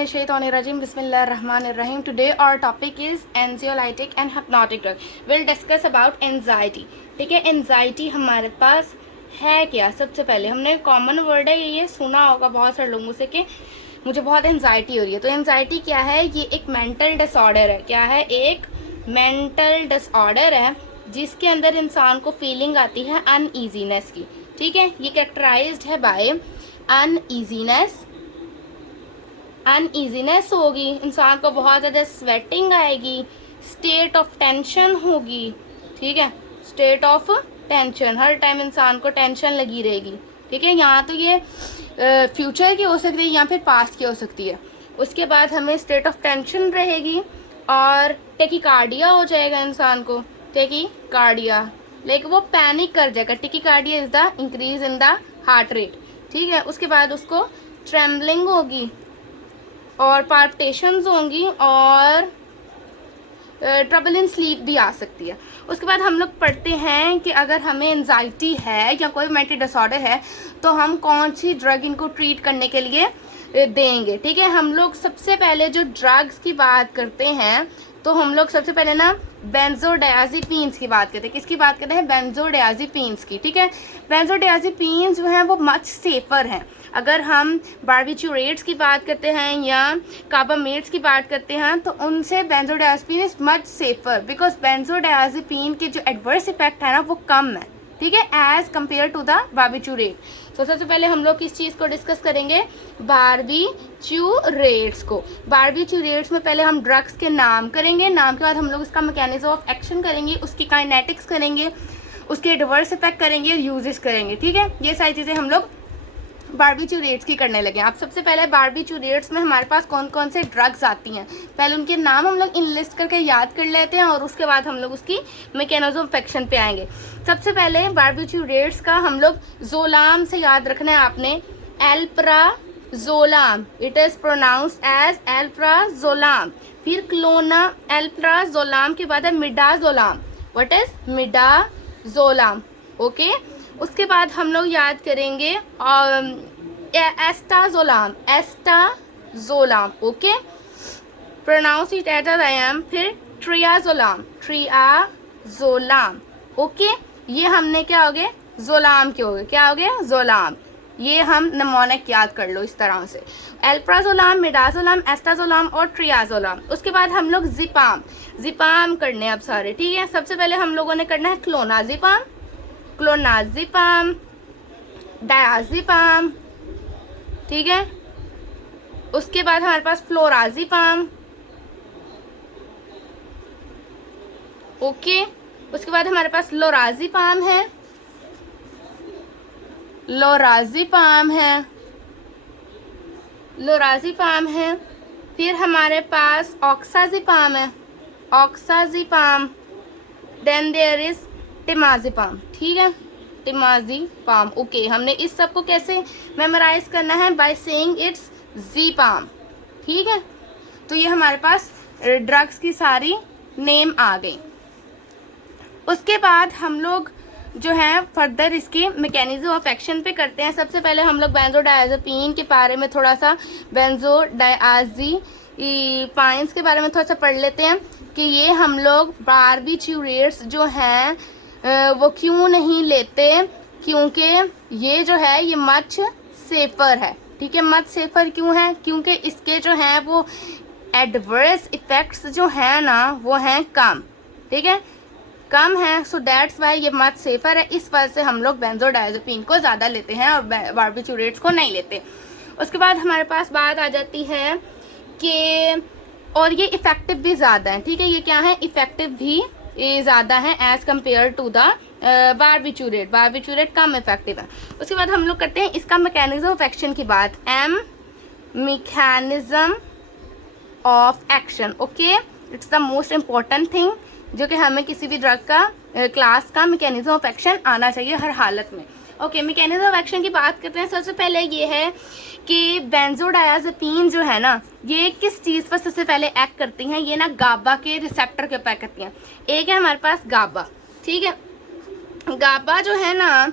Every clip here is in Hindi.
Minash-shaytanir-rajim. Bismillahir-rahmanir-rahim. Today our topic is anxiolytic and hypnotic drug. We'll discuss about anxiety. ठीक है, एनजाइटी हमारे पास है क्या? सबसे पहले हमने कॉमन वर्ड है, ये सुना होगा बहुत सारे लोगों से कि मुझे बहुत एनजाइटी हो रही है। तो एनजाइटी क्या है? ये एक मेंटल डिसऑर्डर है। क्या है? एक मेंटल डिसऑर्डर है जिसके अंदर इंसान को फीलिंग आती है अनईजीनेस की। ठीक है, ये कैरेक्टराइज्ड है बाय अनईजीनेस होगी, इंसान को बहुत ज़्यादा स्वेटिंग आएगी, स्टेट ऑफ टेंशन होगी। ठीक है, state of tension, her time इंसान को टेंशन लगी रहेगी। ठीक है, यहाँ तो ये फ्यूचर की हो सकती है या फिर पास्ट की हो सकती है। उसके बाद हमें स्टेट ऑफ टेंशन रहेगी और टेकिकार्डिया हो जाएगा इंसान को, टेकिकार्डिया, लेकिन वो पैनिक कर जाएगा। Tachycardia is the increase in the heart rate. ठीक है, उसके बाद उसको ट्रेम्बलिंग होगी और पाल्पिटेशंस होंगी और ट्रबल इन स्लीप भी आ सकती है। उसके बाद हम लोग पढ़ते हैं कि अगर हमें एनजाइटी है या कोई मेंटल डिसऑर्डर है तो हम कौन सी ड्रग इनको ट्रीट करने के लिए देंगे। ठीक है, हम लोग सबसे पहले जो ड्रग्स की बात करते हैं तो हम लोग सबसे पहले ना बेंजोडायाज़ेपिन्स की बात करते हैं। किसकी बात करते हैं? बेंजोडायाज़ेपिन्स की। ठीक है, बेंजोडायाज़ेपिन्स जो हैं वो मच सेफ़र हैं। अगर हम बार्बिट्यूरेट्स की बात करते हैं या कार्बामेट्स की बात करते हैं तो उनसे बेंजोडायाज़ेपिन इज मच सेफ़र बिकॉज बेंजोडायाज़ेपिन के जो एडवर्स इफेक्ट है ना वो कम है। ठीक है, as compare to the barbiturate. तो सबसे पहले हम लोग किस चीज़ को डिस्कस करेंगे? बार्बिट्यूरेट्स को। बार्बिट्यूरेट्स में पहले हम ड्रग्स के नाम करेंगे, नाम के बाद हम लोग उसका मैकेनिज्म ऑफ एक्शन करेंगे, उसकी काइनेटिक्स करेंगे, उसके एडवर्स इफेक्ट करेंगे और यूजेस करेंगे। ठीक है, ये सारी चीज़ें हम लोग बार्बिट्यूरेट्स की करने लगे। आप सबसे पहले बार्बिट्यूरेट्स में हमारे पास कौन कौन से ड्रग्स आती हैं, पहले उनके नाम हम लोग इनलिस्ट करके याद कर लेते हैं और उसके बाद हम लोग उसकी मैकेनिज्म ऑफ एक्शन पे आएंगे। सबसे पहले बार्बिट्यूरेट्स का हम लोग जोलाम से याद रखना है आपने, alprazolam, it is pronounced as alprazolam. फिर क्लोना, एल्प्राजोलाम के बाद है midazolam, what is midazolam. Okay, उसके बाद हम लोग याद करेंगे estazolam, estazolam. Okay, pronounce it as I am. फिर ट्रियाजोलाम, ट्रियाजोलाम। ओके, ये हमने क्या हो गए? जोलाम के हो गए। क्या हो गए? जोलाम। ये हम नमोनिक याद कर लो इस तरह से, एल्प्राजोलाम, मिडाजोलाम, एस्टाजोलाम और ट्रियाजोलाम। उसके बाद हम लोग जिपाम करने अब सारे। ठीक है, सबसे पहले हम लोगों ने करना है क्लोनाजिपाम, क्लोनाजिपाम, डायाजिपाम। ठीक है, उसके बाद हमारे पास फ्लोराजिपाम। ओके, उसके बाद हमारे पास लोराजिपाम है, लोराजिपाम है, लोराजिपाम है। फिर हमारे पास ऑक्साजिपाम है, oxazepam. Then there is temazepam. ठीक है, टिमाजिपाम। ओके, हमने इस सब को कैसे मेमोराइज करना है? By saying it's zepam. ठीक है, तो ये हमारे पास ड्रग्स की सारी नेम आ गई। उसके बाद हम लोग जो है फर्दर इसके मैकेनिज्म ऑफ एक्शन पे करते हैं। सबसे पहले हम लोग बेंजोडायाज़ेपिन के बारे में थोड़ा सा, बेंजोडायाज़ेपिन्स के बारे में थोड़ा सा पढ़ लेते हैं कि ये हम लोग बार्बिट्यूरेट्स जो हैं वो क्यों नहीं लेते, क्योंकि ये जो है ये मच सेफ़र है। ठीक है, मच सेफ़र क्यों है? क्योंकि इसके जो हैं वो एडवर्स इफ़ेक्ट्स जो हैं ना वो हैं कम। ठीक है, कम है, सो दैट्स वाई ये मच सेफ़र है। इस वजह से हम लोग बेंजोडायाज़ेपिन को ज़्यादा लेते हैं और बार्बिट्यूरेट्स को नहीं लेते। उसके बाद हमारे पास बात आ जाती है कि और ये इफ़ेक्टिव भी ज़्यादा है। ठीक है, ये क्या है? इफ़ेक्टिव भी ज़्यादा है as compare to the barbiturate. Barbiturate कम इफेक्टिव है। उसके बाद हम लोग करते हैं इसका मैकेनिज्म ऑफ एक्शन की बात, mechanism of action. Okay, it's the most important thing जो कि हमें किसी भी ड्रग का क्लास का मैकेनिज्म ऑफ एक्शन आना चाहिए हर हालत में। ओके, मैकेनिज्म ऑफ एक्शन की बात करते हैं। सबसे पहले ये है कि बेंजोडायाज़ेपिन जो है ना ये किस चीज़ पर सबसे पहले एक्ट करती हैं? ये ना गाबा के रिसेप्टर के ऊपर करती हैं। एक है हमारे पास गाबा। ठीक है, गाबा जो है ना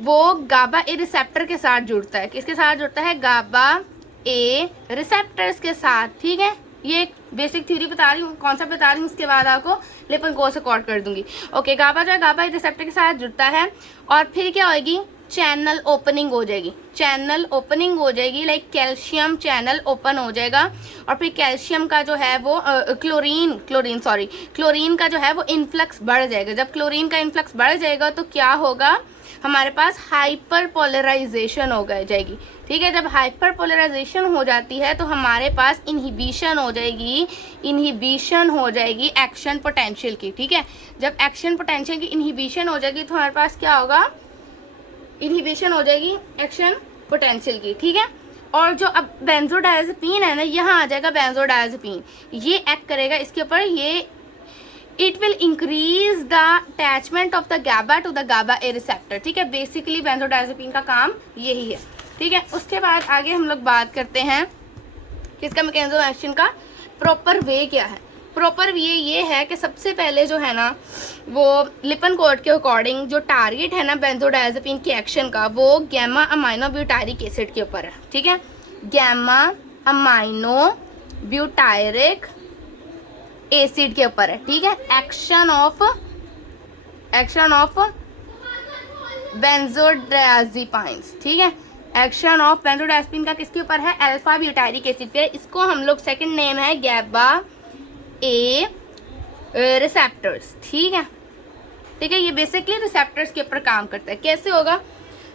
वो गाबा ए रिसेप्टर के साथ जुड़ता है। किसके साथ जुड़ता है? गाबा ए रिसेप्टर्स के साथ, ठीक है। ये एक बेसिक थ्योरी बता रही हूँ, कॉन्सेप्ट बता रही हूँ, उसके बाद आपको लिपन को से कॉर्ड कर दूंगी। ओके, गाबा जो है गाबा रिसेप्टर के साथ जुड़ता है और फिर क्या होगी, चैनल ओपनिंग हो जाएगी, चैनल ओपनिंग हो जाएगी, लाइक कैल्शियम चैनल ओपन हो जाएगा और फिर कैल्शियम का जो है वो क्लोरीन का जो है वो इन्फ्लक्स बढ़ जाएगा। जब क्लोरीन का इन्फ्लक्स बढ़ जाएगा तो क्या होगा, हमारे पास हाइपर पोलराइजेशन हो जाएगी, ठीक है। जब हाइपर पोलराइजेशन हो जाती है तो हमारे पास इनहिबिशन हो जाएगी, एक्शन पोटेंशियल की, ठीक है। जब एक्शन पोटेंशियल की इनहिबिशन हो जाएगी तो हमारे पास क्या होगा, इनहिबिशन हो जाएगी एक्शन पोटेंशियल की, ठीक है। और जो अब बेंजोडायजेपिन है ना, यहाँ आ जाएगा बेंजोडायजेपिन, ये एक्ट करेगा इसके ऊपर, ये it will increase the attachment of the GABA to the GABA A receptor, ठीक है। बेसिकली बेंजोडायजेपिन का काम यही है, ठीक है। उसके बाद आगे हम लोग बात करते हैं कि इसका मैकेनिज्म ऑफ एक्शन का प्रॉपर वे क्या है। प्रॉपर वे ये है कि सबसे पहले जो है ना वो लिपन कोड के अकॉर्डिंग जो टारगेट है ना बेंजोडायजेपिन के एक्शन का, वो गैमा अमाइनो ब्यूटायरिक एसिड के ऊपर है, ठीक है। गैमा अमाइनो ब्यूटायरिक एसिड के ऊपर है, ठीक है। एक्शन ऑफ बेंजोडायजेपाइंस, ठीक है। एक्शन ऑफ बेंजोडायजेपिन का किसके ऊपर है, अल्फा ब्यूटायरिक एसिड पे। इसको हम लोग सेकंड नेम है गैबा ए रिसेप्टर्स, ठीक है, ठीक है। ये बेसिकली रिसेप्टर्स के ऊपर काम करता है। कैसे होगा,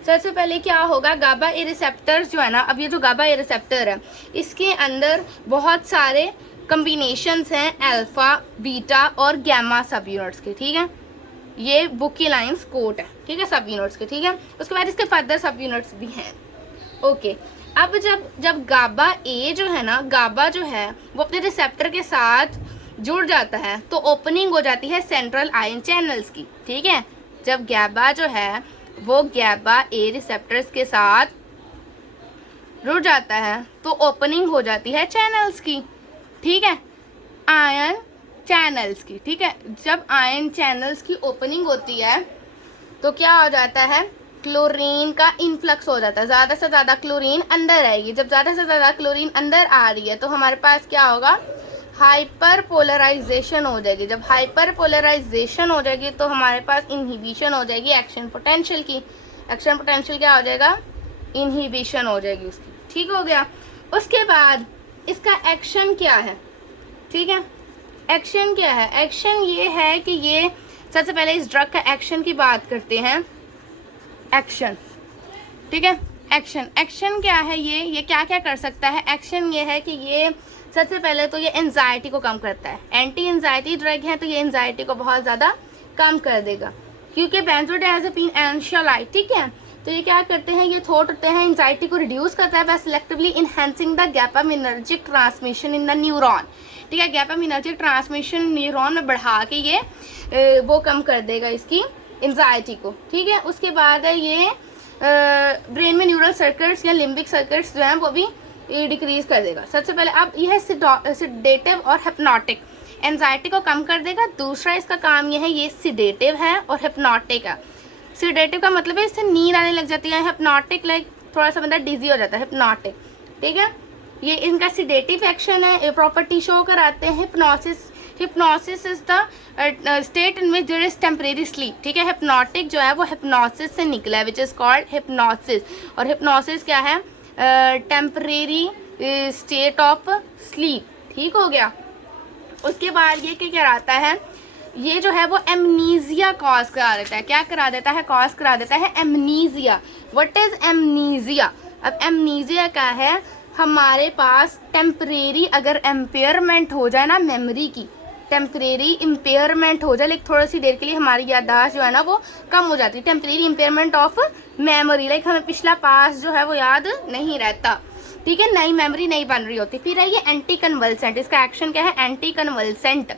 सबसे पहले क्या होगा, गाबा ए रिसेप्टर्स जो है ना, अब ये जो गाबा ए रिसेप्टर है इसके अंदर बहुत सारे कम्बिनेशंस हैं अल्फा, बीटा और गैमा सब यूनिट्स के, ठीक है। ये बुक की लाइन्स कोट है, ठीक है, सब यूनिट्स के, ठीक है। उसके बाद इसके फर्दर सब यूनिट्स भी हैं। ओके, अब जब गाबा ए जो है ना, गाबा जो है वो अपने रिसेप्टर के साथ जुड़ जाता है तो ओपनिंग हो जाती है सेंट्रल आयन चैनल्स की, ठीक है। जब गाबा जो है वो गाबा ए रिसेप्टर्स के साथ जुड़ जाता है तो ओपनिंग हो जाती है चैनल्स की, ठीक है, आयन चैनल्स की, ठीक है। जब आयन चैनल्स की ओपनिंग होती है तो क्या हो जाता है, क्लोरीन का इन्फ्लक्स हो जाता है, ज़्यादा से ज़्यादा क्लोरीन अंदर आएगी। जब ज़्यादा से ज़्यादा क्लोरीन अंदर आ रही है तो हमारे पास क्या होगा, हाइपर पोलराइजेशन हो जाएगी। जब हाइपर पोलराइजेशन हो जाएगी तो हमारे पास इनहिबिशन हो जाएगी एक्शन पोटेंशियल की। एक्शन पोटेंशियल क्या हो जाएगा, इनहिबिशन हो जाएगी उसकी, ठीक हो गया। उसके बाद इसका एक्शन क्या है, ठीक है, एक्शन क्या है, एक्शन ये है कि ये सबसे पहले इस ड्रग का एक्शन की बात करते हैं। एक्शन, ठीक है, एक्शन क्या है, ये क्या क्या कर सकता है। एक्शन ये है कि ये सबसे पहले तो ये एंजाइटी को कम करता है, एंटी एंजाइटी ड्रग है तो ये एंजाइटी को बहुत ज़्यादा कम कर देगा, क्योंकि बेंजोडायजेपिन एंशियोलाइटिक है तो ये क्या करते हैं, ये थॉट होते हैं एंजाइटी को रिड्यूस करता है by selectively enhancing the gabaminergic transmission in the neuron, ठीक है। गैपामिनर्जिक ट्रांसमिशन न्यूरॉन में बढ़ा के ये वो कम कर देगा इसकी एंजाइटी को, ठीक है। उसके बाद है ये ब्रेन में न्यूरल सर्किट्स या लिम्बिक सर्किट्स जो हैं वो भी डिक्रीज कर देगा। सबसे पहले अब यह है सिडेटिव और हिप्नोटिक, एंजाइटी को कम कर देगा। दूसरा इसका काम यह है, ये सिडेटिव है और हिप्नोटिक है। सिडेटिव का मतलब है इससे नींद आने लग जाती है, हिप्नोटिक लाइक थोड़ा सा बंदा डिजी हो जाता है, हिप्नोटिक, ठीक है। ये इनका सिडेटिव एक्शन है, प्रॉपर्टी शो कराते हैं। Hypnosis is the state in which there is temporary sleep, ठीक है। हिप्नोटिक जो है वो हिप्नोसिस से निकला है, विच इज़ कॉल्ड हिप्नोसिस। और हिप्नोसिस क्या है, टेम्परेरी स्टेट ऑफ स्लीप, ठीक हो गया। उसके बाद ये क्या कराता है, ये जो है वो एमनीजिया कॉज करा देता है। क्या करा देता है, कॉज करा देता है एमनीजिया। व्हाट इज एमनीजिया, अब एमनीजिया क्या है, हमारे पास टेम्परेरी अगर एम्पेयरमेंट हो जाए ना मेमोरी की, टेम्परेरी इम्पेयरमेंट हो जाए, लाइक थोड़ी सी देर के लिए हमारी याददाश्त जो है ना वो कम हो जाती है, temporary impairment of memory, like हमें पिछला पास जो है वो याद नहीं रहता, ठीक है, नई मेमोरी नहीं बन रही होती। फिर है ये एंटी कन्वल्सेंट, इसका एक्शन क्या है, एंटी कन्वल्सेंट।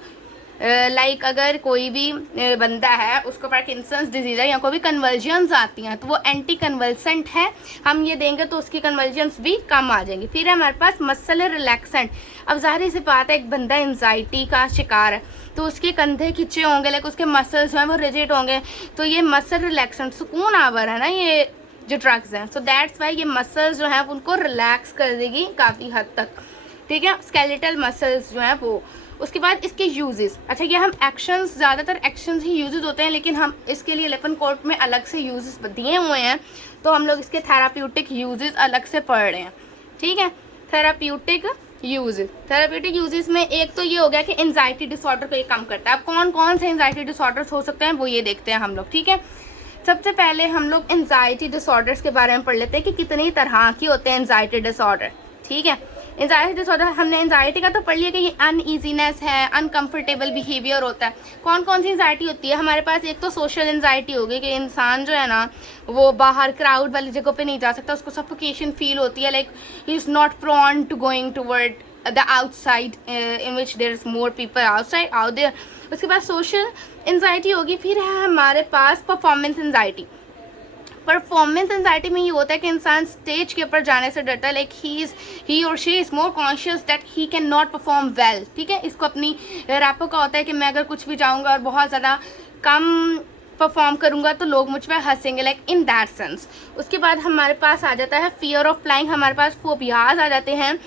लाइक अगर कोई भी बंदा है उसको पार्किंसंस डिजीज है या कोई भी कन्वर्जन्स आती हैं तो वो एंटी कन्वल्सेंट है, हम ये देंगे तो उसकी कन्वर्जन्स भी कम आ जाएंगी। फिर है हमारे पास मसल रिलैक्सेंट। अब ज़ाहिर सी बात है, एक बंदा एंजाइटी का शिकार है तो उसके कंधे खिंचे होंगे, लाइक उसके मसल्स जो हैं वो रिजिड होंगे, तो ये मसल रिलैक्सेंट सुकून आवर है ना, ये जो ड्रग्स हैं। सो दैट्स वाई ये मसल्स जो हैं उनको रिलैक्स कर देगी काफ़ी हद तक, ठीक है, स्केलेटल मसल्स जो हैं वो। उसके बाद इसके यूजेस, अच्छा ये हम एक्शंस, ज़्यादातर एक्शंस ही यूजेस होते हैं, लेकिन हम इसके लिए लेपन कोर्ट में अलग से यूजेस दिए हुए हैं, तो हम लोग इसके थेराप्यूटिक यूजेस अलग से पढ़ रहे हैं, ठीक है। थेराप्यूटिक यूजेस में एक तो ये हो गया कि एंजाइटी डिसऑर्डर को ये कम करता है। अब कौन कौन से एंजाइटी डिसऑर्डर्स हो सकते हैं वो ये देखते हैं हम लोग, ठीक है। सबसे पहले हम लोग एंजाइटी डिसऑर्डर्स के बारे में पढ़ लेते हैं कि कितनी तरह की होते हैं एंजाइटी डिसऑर्डर, ठीक है। एंजाइटी डिसऑर्डर, हमने एंजाइटी का तो पढ़ लिया कि ये अनईजीनेस है, अनकंफर्टेबल बिहेवियर होता है। कौन कौन सी एंजाइटी होती है हमारे पास? एक तो सोशल एंजाइटी होगी कि इंसान जो है ना वो बाहर क्राउड वाली जगह पे नहीं जा सकता, उसको सफोकेशन फील होती है, like he is not prone to going toward the outside in which there is more people outside out there. उसके बाद सोशल एंजाइटी होगी। फिर है हमारे पास परफॉर्मेंस एंजाइटी। परफॉर्मेंस एंजाइटी में ये होता है कि इंसान स्टेज के ऊपर जाने से डरता है, लाइक ही और she is more conscious that he can not perform well, ठीक है। इसको अपनी रैपो का होता है कि मैं अगर कुछ भी जाऊँगा और बहुत ज़्यादा कम परफॉर्म करूँगा तो लोग मुझ पर हंसेंगे, लाइक इन दैट सेंस। उसके बाद हमारे पास आ जाता है फियर ऑफ फ्लाइंग। हमारे पास फोबियाज आ जाते हैं।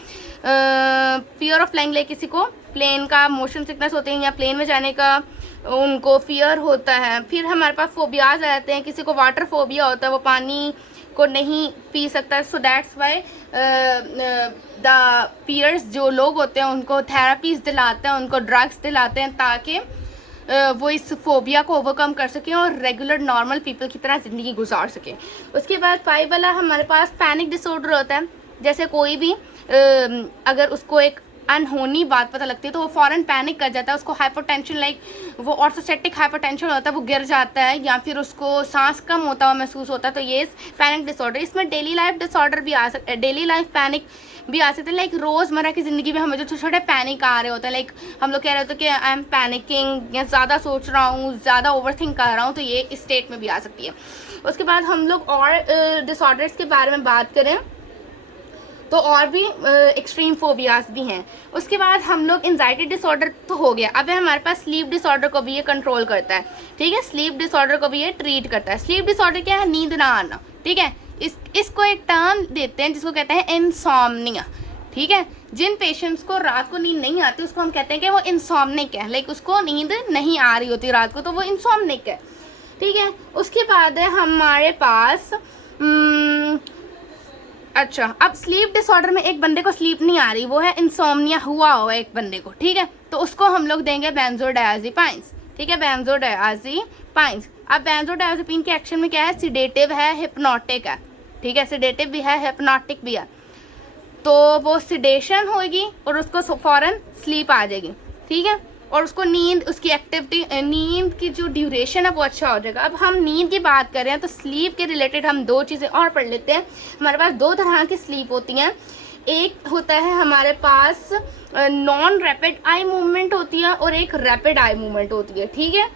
फियर ऑफ फ्लाइंग, लाइक किसी को प्लेन का मोशन सिकनेस होते हैं या प्लेन में जाने का उनको फियर होता है। फिर हमारे पास फोबियाज आ जाते हैं। किसी को वाटर फोबिया होता है, वो पानी को नहीं पी सकता। So that's why the peers जो लोग होते हैं उनको थेरापीज दिलाते हैं, उनको ड्रग्स दिलाते हैं ताकि वो इस फोबिया को ओवरकम कर सकें और रेगुलर नॉर्मल पीपल की तरह ज़िंदगी गुजार सकें। उसके बाद 5 वाला हमारे पास पैनिक डिसऑर्डर होता है। जैसे कोई भी अगर उसको एक अनहोनी बात पता लगती है तो वो फ़ौरन पैनिक कर जाता है। उसको हाइपरटेंशन, लाइक वो ऑर्थोसेप्टिक हाइपरटेंशन होता है, वो गिर जाता है या फिर उसको सांस कम होता हुआ महसूस होता है, तो ये पैनिक डिसऑर्डर। इसमें डेली लाइफ डिसऑर्डर भी आ सकते हैं, डेली लाइफ पैनिक भी आ सकते हैं। लाइक रोज़मर्रा की ज़िंदगी में हमें जो छोटे छोटे पैनिक आ रहे होते हैं, लाइक हम लोग कह रहे होते हैं कि आई एम पैनिकिंग या ज़्यादा सोच रहा हूँ, ज़्यादा ओवरथिंक कर रहा हूँ, तो ये इस स्टेट में भी आ सकती है। उसके बाद हम लोग और डिसऑर्डर्स के बारे में बात करें तो और भी एक्सट्रीम फोबियाज भी हैं। उसके बाद हम लोग एंजाइटी डिसऑर्डर तो हो गया। अब हमारे पास स्लीप डिसऑर्डर को भी ये कंट्रोल करता है, ठीक है। स्लीप डिसऑर्डर को भी ये ट्रीट करता है। स्लीप डिसऑर्डर क्या है? नींद ना आना, ठीक है। इसको एक टर्म देते हैं जिसको कहते हैं इंसोम्निया, ठीक है। जिन पेशेंट्स को रात को नींद नहीं आती उसको हम कहते हैं कि वो इंसोम्निक है, लाइक उसको नींद नहीं आ रही होती रात को, तो वो इंसोम्निक है, ठीक है। उसके बाद है हमारे पास अच्छा, अब स्लीप डिसऑर्डर में एक बंदे को स्लीप नहीं आ रही, वो है इंसोम्निया हुआ हुआ एक बंदे को, ठीक है। तो उसको हम लोग देंगे बेंजोडायज़ेपाइंस, ठीक है, बेंजोडायज़ेपाइंस। अब बेंजोडायज़ेपिन के एक्शन में क्या है? सिडेटिव है, हिप्नोटिक है, ठीक है। सिडेटिव भी है, हिप्नोटिक भी है। तो वो सिडेशन होगी और उसको फ़ौरन स्लीप आ जाएगी, ठीक है। और उसको नींद, उसकी एक्टिविटी, नींद की जो ड्यूरेशन है वो अच्छा हो जाएगा। अब हम नींद की बात कर रहे हैं तो स्लीप के रिलेटेड हम 2 चीज़ें और पढ़ लेते हैं। हमारे पास 2 तरह की स्लीप होती हैं। एक होता है हमारे पास नॉन रैपिड आई मूवमेंट होती है और एक रैपिड आई मूवमेंट होती है, ठीक है।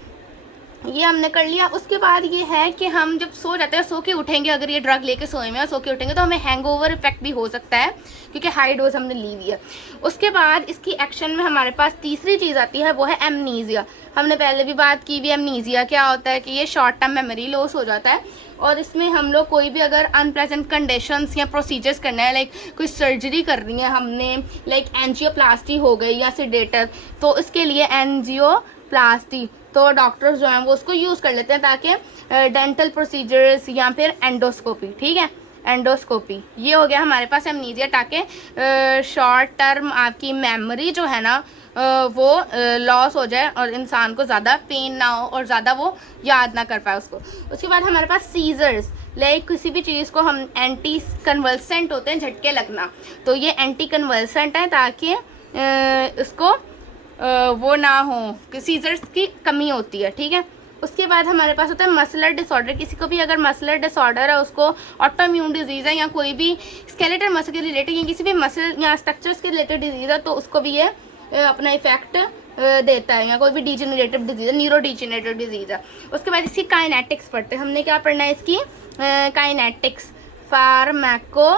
ये हमने कर लिया। उसके बाद ये है कि हम जब सो जाते हैं, सो के उठेंगे, अगर ये ड्रग लेके सोए में सो के उठेंगे तो हमें हैंगओवर इफेक्ट भी हो सकता है क्योंकि हाई डोज हमने ली हुई है। उसके बाद इसकी एक्शन में हमारे पास तीसरी चीज़ आती है, वो है एमनीजिया। हमने पहले भी बात की भी, एमनीजिया क्या होता है कि ये शॉर्ट टर्म मेमोरी लॉस हो जाता है और इसमें हम लोग कोई भी अगर अनप्लेजेंट कंडीशंस या प्रोसीजर्स करना है, लाइक कोई सर्जरी करनी है हमने, लाइक एंजियोप्लास्टी हो गई या सिडेटर, तो इसके लिए एंजियोप्लास्टी तो डॉक्टर्स जो हैं वो उसको यूज़ कर लेते हैं ताकि डेंटल प्रोसीजर्स या फिर एंडोस्कोपी, ठीक है, एंडोस्कोपी। ये हो गया हमारे पास एमनीजिया, ताकि शॉर्ट टर्म आपकी मेमोरी जो है ना वो लॉस हो जाए और इंसान को ज़्यादा पेन ना हो और ज़्यादा वो याद ना कर पाए उसको। उसके बाद हमारे पास सीजर्स, लाइक किसी भी चीज़ को हम एंटी कन्वल्सेंट होते हैं, झटके लगना, तो ये एंटी कन्वल्सेंट है ताकि उसको वो ना हो, कि सीजर्स की कमी होती है, ठीक है। उसके बाद हमारे पास होता है मसलर डिसऑर्डर। किसी को भी अगर मसलर डिसऑर्डर है, उसको ऑटोइम्यून डिजीज़ है या कोई भी स्केलेटल मसल के रिलेटेड या किसी भी मसल या स्ट्रक्चर्स के रिलेटेड डिजीज़ है, तो उसको भी ये अपना इफेक्ट देता है, या कोई भी डिजेनरेटिव डिजीज़ है, न्यूरो डिजेनरेटिव डिजीज़ है। उसके बाद इसकी काइनेटिक्स पढ़ते हैं। हमने क्या पढ़ना है? इसकी काइनेटिक्स, फार्माको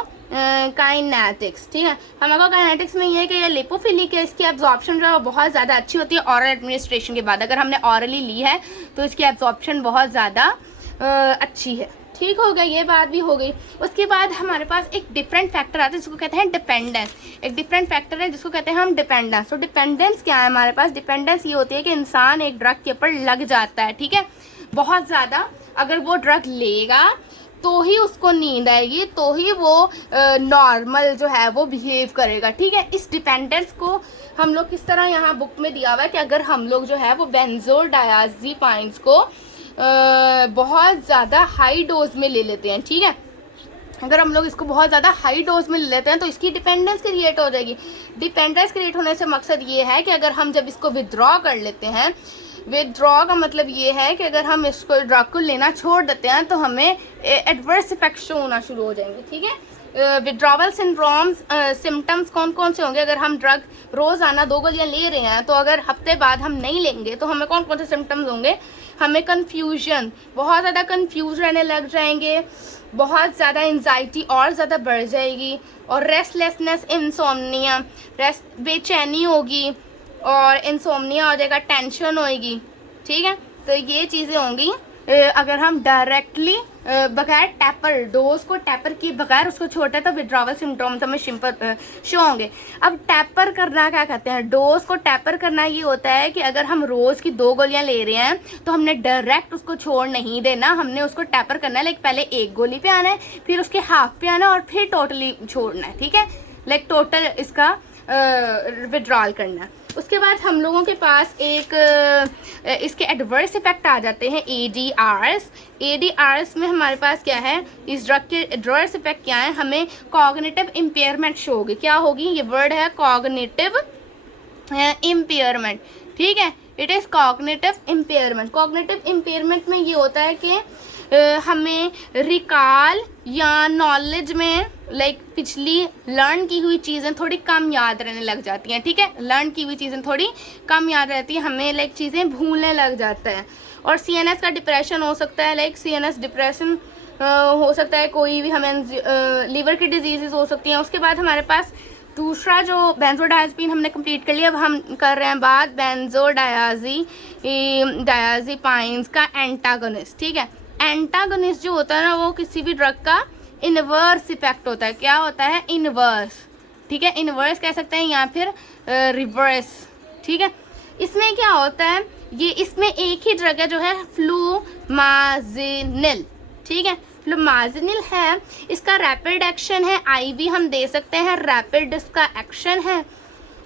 काइनेटिक्स, ठीक है। हमारे काइनेटिक्स में ये है कि ये लिपोफिलिक है, इसकी एब्जॉर्प्शन जो है वो बहुत ज़्यादा अच्छी होती है ऑरल एडमिनिस्ट्रेशन के बाद। अगर हमने ऑरली ली है तो इसकी एब्जॉर्प्शन बहुत ज़्यादा अच्छी है, ठीक हो गया, ये बात भी हो गई। उसके बाद हमारे पास एक डिफरेंट फैक्टर आता है जिसको कहते हैं डिपेंडेंस। एक डिफरेंट फैक्टर है जिसको कहते हैं हम डिपेंडेंस। तो डिपेंडेंस क्या है हमारे पास? डिपेंडेंस ये होती है कि इंसान एक ड्रग के ऊपर लग जाता है, ठीक है, बहुत ज़्यादा। अगर वो ड्रग लेगा तो ही उसको नींद आएगी, तो ही वो नॉर्मल जो है वो बिहेव करेगा, ठीक है। इस डिपेंडेंस को हम लोग किस तरह यहाँ बुक में दिया हुआ है कि अगर हम लोग जो है वो बेंजोडायाज़ेपाइन्स को बहुत ज़्यादा हाई डोज में ले लेते हैं, ठीक है, अगर हम लोग इसको बहुत ज़्यादा हाई डोज में ले लेते हैं तो इसकी डिपेंडेंस क्रिएट हो जाएगी। डिपेंडेंस क्रिएट होने से मकसद ये है कि अगर हम जब इसको विदड्रॉ कर लेते हैं, विदड्रॉ का मतलब ये है कि अगर हम इसको ड्रग को लेना छोड़ देते हैं तो हमें एडवर्स इफेक्ट शो होना शुरू हो जाएंगे, ठीक है। विड्रॉवल सिंड्रोम्स सिम्टम्स कौन कौन से होंगे? अगर हम ड्रग रोज़ाना 2 गोलियाँ ले रहे हैं तो अगर हफ्ते बाद हम नहीं लेंगे तो हमें कौन कौन से सिम्टम्स होंगे? हमें कन्फ्यूजन, बहुत ज़्यादा कन्फ्यूज रहने लग जाएंगे, बहुत ज़्यादा एंजाइटी और ज़्यादा बढ़ जाएगी, और रेस्टलेसनेस, इंसोम्निया, बेचैनी होगी और इंसोम्निया हो जाएगा, टेंशन होएगी, ठीक है। तो ये चीज़ें होंगी अगर हम डायरेक्टली बगैर टैपर, डोज को टैपर किए बगैर उसको छोड़ते हैं तो विड्रॉवल सिम्टम्स हमें शो होंगे। अब टैपर करना क्या कहते हैं? डोज को टैपर करना ये होता है कि अगर हम रोज़ की 2 गोलियां ले रहे हैं तो हमने डायरेक्ट उसको छोड़ नहीं देना, हमने उसको टैपर करना है। लाइक पहले 1 गोली पे आना है, फिर उसके हाफ पे आना है और फिर टोटली छोड़ना है, ठीक है। लाइक टोटल इसका विड्रॉल करना है। उसके बाद हम लोगों के पास एक इसके एडवर्स इफेक्ट आ जाते हैं, ADRs। ADRs में हमारे पास क्या है? इस ड्रग के एडवर्स इफेक्ट क्या है? हमें कॉग्निटिव इम्पेयरमेंट शो होगी। क्या होगी? ये वर्ड है कॉग्निटिव इम्पेयरमेंट, ठीक है। It is cognitive impairment. Cognitive impairment में ये होता है कि हमें रिकॉल या नॉलेज में लाइक पिछली लर्न की हुई चीज़ें थोड़ी कम याद रहने लग जाती हैं, ठीक है। लर्न की हुई चीज़ें थोड़ी कम याद रहती हैं, हमें लाइक चीज़ें भूलने लग जाता है। और CNS का डिप्रेशन हो सकता है, लाइक CNS डिप्रेशन हो सकता है, कोई भी हमें लीवर की डिजीज़ हो सकती हैं। उसके बाद हमारे पास दूसरा जो बेंजोडायाज़ेपिन हमने कंप्लीट कर लिया, अब हम कर रहे हैं बात बेंजोडायाज़ेपाइन्स का एंटागोनिस्ट, ठीक है। एंटागोनिस्ट जो होता है ना वो किसी भी ड्रग का इनवर्स इफेक्ट होता है। क्या होता है? इनवर्स, ठीक है। इनवर्स कह सकते हैं या फिर रिवर्स, ठीक है। इसमें क्या होता है? ये इसमें एक ही ड्रग है जो है फ्लूमाजिनिल, ठीक है। फ्लूमाजिनिल है, इसका रैपिड एक्शन है, IV हम दे सकते हैं, रैपिड इसका एक्शन है।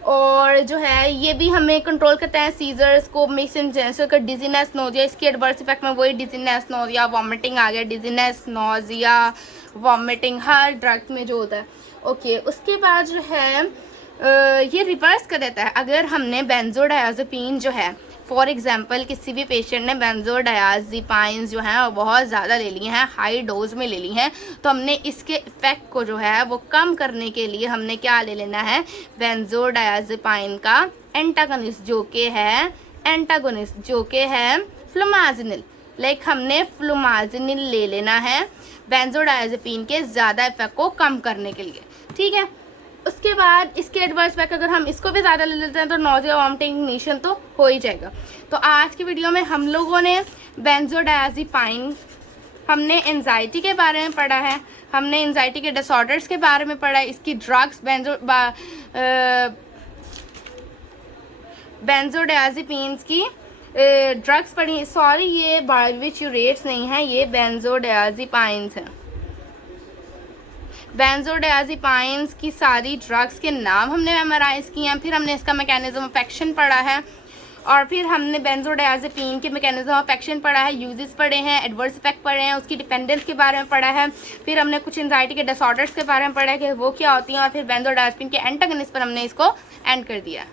और जो है ये भी हमें कंट्रोल करता है सीजर्स को, मिक्सिंग का डिजीनेस, नोजिया। इसकी एडवर्स इफेक्ट में वही डिजीनेस, नोजिया, वॉमिटिंग आ गया। डिजीनेस, नोजिया, वॉमिटिंग हर ड्रग में जो होता है, ओके। उसके बाद जो है ये रिवर्स कर देता है। अगर हमने बेंजोडायाज़ेपिन जो है, फॉर एग्जांपल किसी भी पेशेंट ने बेंजोडायाज़ेपाइन्स जो हैं वो बहुत ज़्यादा ले ली हैं, हाई डोज में ले ली हैं, तो हमने इसके इफ़ेक्ट को जो है वो कम करने के लिए हमने क्या ले लेना है? बेंजोडायाज़ेपाइन का एंटागोनिस्ट जो कि है फ्लूमाजिनिल। लाइक हमने फ्लूमाजिनिल ले लेना है बेंजोडायाज़ेपिन के ज़्यादा इफेक्ट को कम करने के लिए, ठीक है। उसके बाद इसके एडवर्स इफेक्ट अगर हम इसको भी ज़्यादा ले लेते हैं तो नोजिया, वॉमिटिंग, इग्निशन तो हो ही जाएगा। तो आज की वीडियो में हम लोगों ने बेंजोडायाज़ेपाइन, हमने एंजाइटी के बारे में पढ़ा है, हमने एंजाइटी के डिसऑर्डर्स के बारे में पढ़ा है, इसकी ड्रग्स बेंजोडायाज़ेपिन्स की ड्रग्स पढ़ी। सॉरी, ये बारबिट्यूरेट्स नहीं है, ये बेंजोडायाज़ेपाइन्स हैं। बेंजोडायाज़ेपाइन्स की सारी ड्रग्स के नाम हमने मेमोराइज़ किए हैं, फिर हमने इसका मैकेनिज्म ऑफ एक्शन पढ़ा है, और फिर हमने बेंजोडायाज़ेपिन के मैकेनिज्म ऑफ एक्शन पढ़ा है, यूजेस पढ़े हैं, एडवर्स इफेक्ट पढ़े हैं, उसकी डिपेंडेंस के बारे में पढ़ा है, फिर हमने कुछ एंजाइटी के डिसऑर्डर्स के बारे में पढ़ा है कि वो क्या होती हैं, और फिर बेंजोडायाज़ेपिन के एंटागोनिस्ट पर हमने इसको एंड कर दिया।